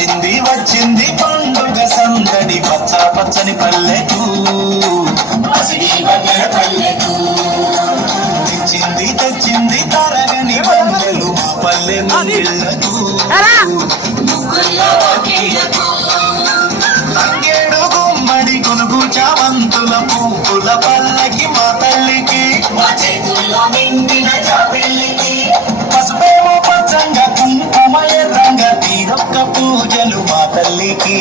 వచ్చింది వచ్చింది పండుగ సందడి పచ్చ పచ్చని పల్లెకు తెచ్చింది తెచ్చింది తరగని బండలు మా పల్లె ముంగిళ్ళకు తంగేడు గుమ్మడి కొనుగు చావంతుల పువ్వుల పల్లకి మా తల్లికి పసుపేమో పచ్చంగా కుంకుమ ఎర్రంగా తీరొక్క పూజలు మా తల్లికి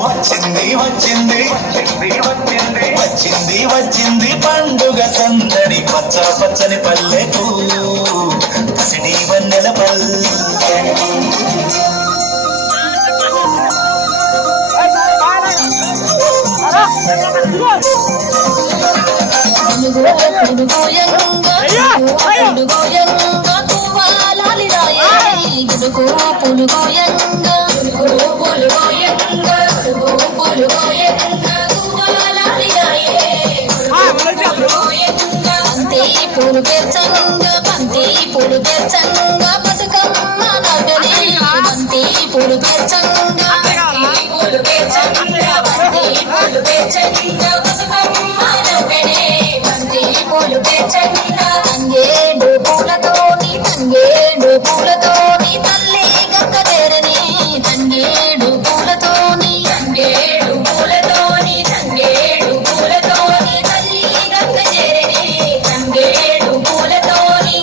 వచ్చింది వచ్చింది వచ్చింది వచ్చింది పండుగ సందడి పచ్చ పచ్చని పల్లెకు పసిడి వన్నెల పల్లె పూలు పెంచంగా బంతి పూలు పెంచంగా బతుకమ్మ నగరి బంతి పూలు పెంచంగా పూలు పెంచంగా బంతి పూలు పెంచంగా బతుకమ్మ నగరి బంతి పూలు పెంచంగా తంగేడు పూలతోని తల్లి గంగ చేరని తంగేడు పూలతోని తల్లి గంగ చేరని తంగేడు పూలతోని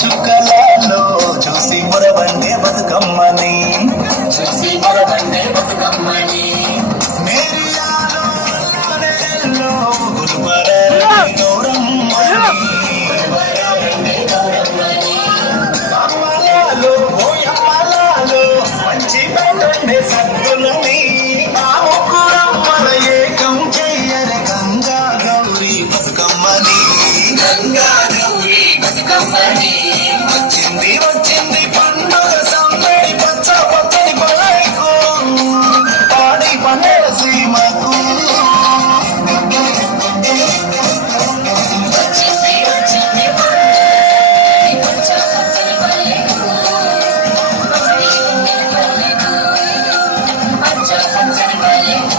చుక్కలలో చూసి మొరబండే బతుకమ్మని మేరియాలో గురువరలో అమ్మలాలో ఓయమ్మలాలో మంచి పెట్టండి సద్దులని ఆ ముగ్గురమ్మల ఏకం చెయ్యరే గంగా గౌరీ బతుకమ్మని వచ్చింది వచ్చింది పండుగ సందడి పచ్చ పచ్చని పల్లెకు పాడి పండుగ సీమకు పచ్చ పచ్చని పల్లెకు